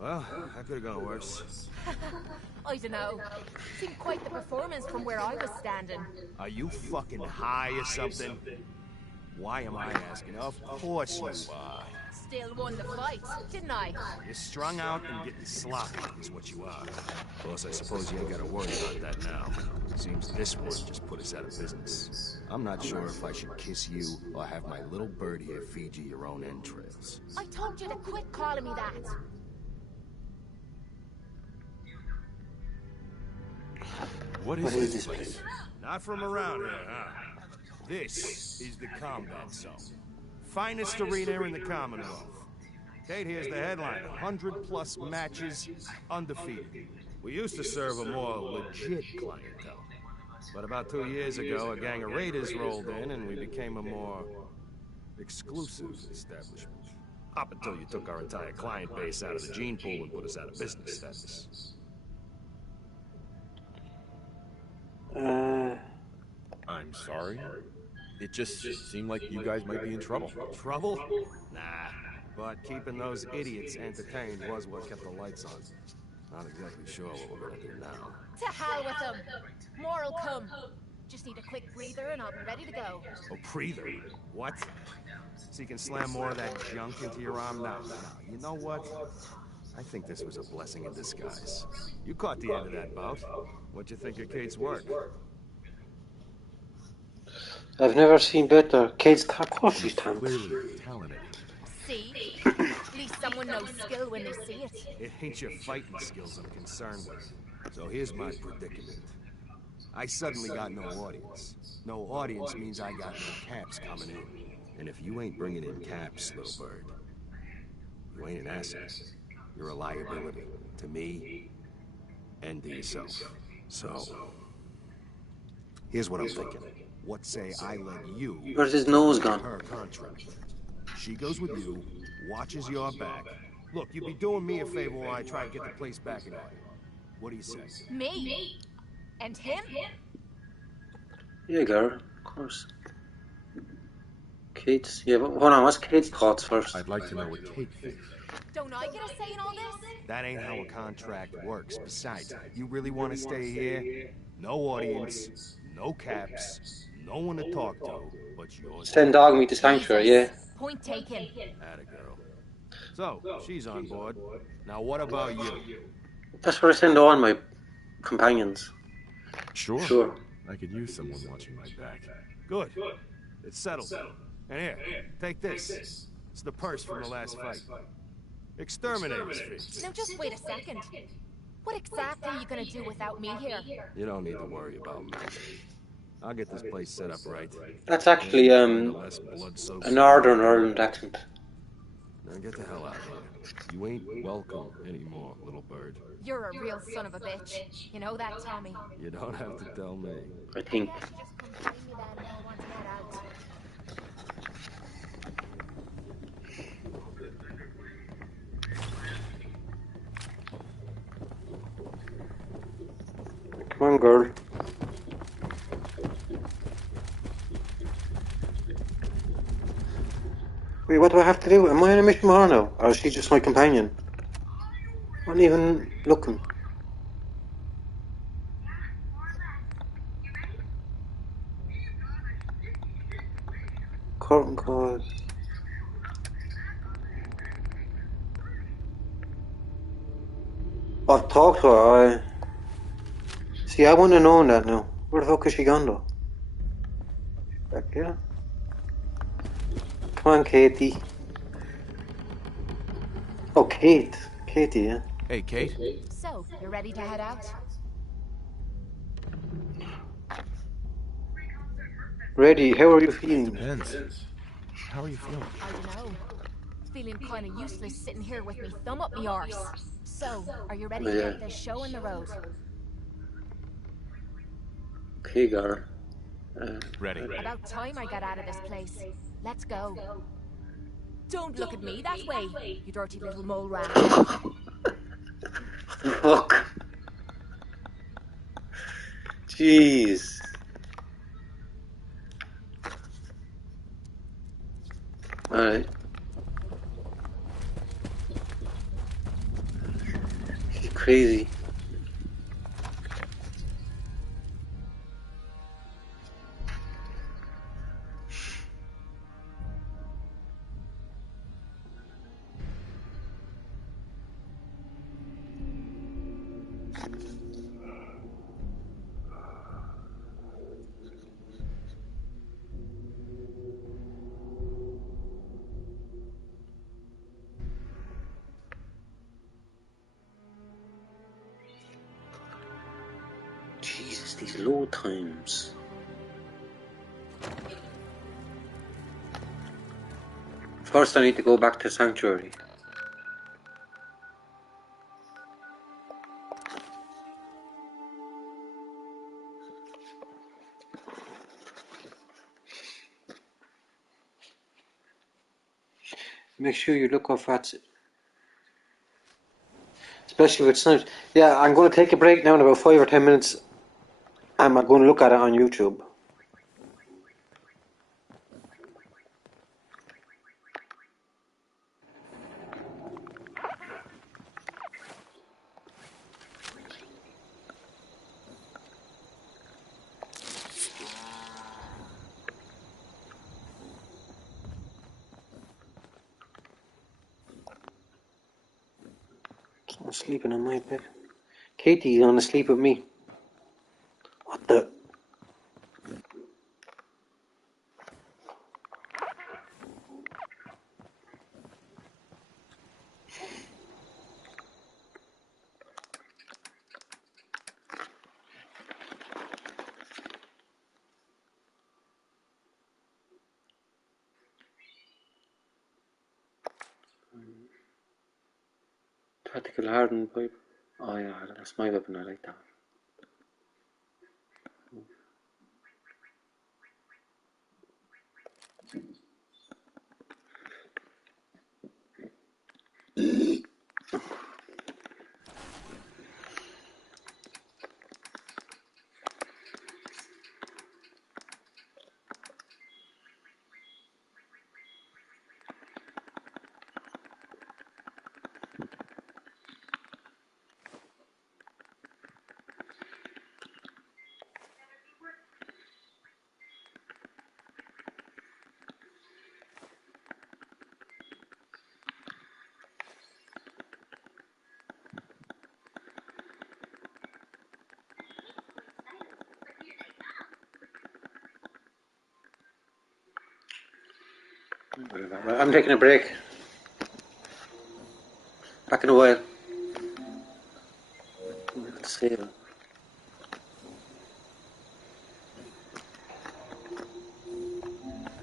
Well, that could have gone worse. I don't know. Seemed quite the performance from where I was standing. Are you fucking high or something? Why am I asking? Of course you are. Still won the fight, didn't I? You're strung out and getting sloppy is what you are. Of course, I suppose you ain't gotta worry about that now. Seems this one just put us out of business. I'm not sure if I should kiss you or have my little bird here feed you your own entrails. I told you to quit calling me that. What is this place? Not from around here, huh? This is the combat zone. Finest arena in the Commonwealth. Kate here's the headline. 100+ matches, undefeated. We used to serve a more legit clientele. But about 2 years ago, a gang of raiders rolled in and we became a more exclusive establishment. Up until you took our entire client base out of the gene pool and put us out of business, that is. I'm sorry. It just seemed like you guys might be in trouble. Trouble? Nah. But keeping those idiots entertained was what kept the lights on. Not exactly sure what we're gonna do now. To hell with them. More'll come. Just need a quick breather and I'll be ready to go. Oh, breather? What? So you can slam more of that junk into your arm now? You know what? I think this was a blessing in disguise. You caught the end of that bout. What'd you think of Kate's work? I've never seen better. Kate's coffee stand. Clearly talented. See? At least someone knows skill when they see it. It ain't your fighting skills I'm concerned with. So here's my predicament. I suddenly got no audience. No audience means I got no caps coming in. And if you ain't bringing in caps, little bird, you ain't an asset. You're a liability to me and to yourself. So, here's what I'm thinking. What say I let you Where's his take nose over gone? her contract? She goes with you, watches your back. Look, you'd be doing me a favor while I try to get the place back in order. What do you say? Me? And him? Yeah, girl, of course. Kate's. Yeah, but hold on. What's Kate's thoughts first? I'd like to know what Kate thinks. Don't I get a say in all this? That ain't how a contract works. Besides, you really want to stay here? No audience, no caps, no one to talk to, but yours. Send dog me to Sanctuary, yeah. Point taken. Atta girl. So, she's on board. Now what about you? That's where I send all my companions. Sure. I could use someone watching my back. Good. It's settled. And here, take this. It's the purse from the last fight. Exterminator's fee. Now just wait a second. What exactly are you gonna do without me here? You don't need to worry about me. I'll get this place set up right. That's actually a Northern Ireland accent. Now get the hell out of here. You ain't welcome anymore, little bird. You're a real son of a bitch. You know that, Tommy? You don't have to tell me. I think. Come on, girl. Wait, what do I have to do? Am I on a mission with her now? Or is she just my companion? I'm not even looking. Curtain call. I've talked to her. See, I wouldn't have known that now. Where the fuck is she gone though? Back here? Come on, Katie. Oh, Kate. Katie, yeah. Hey, Kate. So, you're ready to head out? Ready, how are you feeling? Depends. How are you feeling? I don't know. Feeling kind of useless sitting here with me thumb up me arse. So, are you ready to get this show in the road? Okay, girl. Ready. About time I got out of this place. Let's go. Don't look at me that way, you dirty little mole rat. Fuck. Jeez. Alright. She's crazy. Jesus, these load times. First I need to go back to Sanctuary. Make sure you look off at, especially with snipes. Yeah, I'm going to take a break now in about 5 or 10 minutes. And I'm going to look at it on YouTube. I'm sleeping on my bed. Katie's gonna sleep with me. What the? Tactical hardened pipe. Oh yeah, that's my weapon. I like that. Whatever. Right, I'm taking a break. Back in a while. Save it.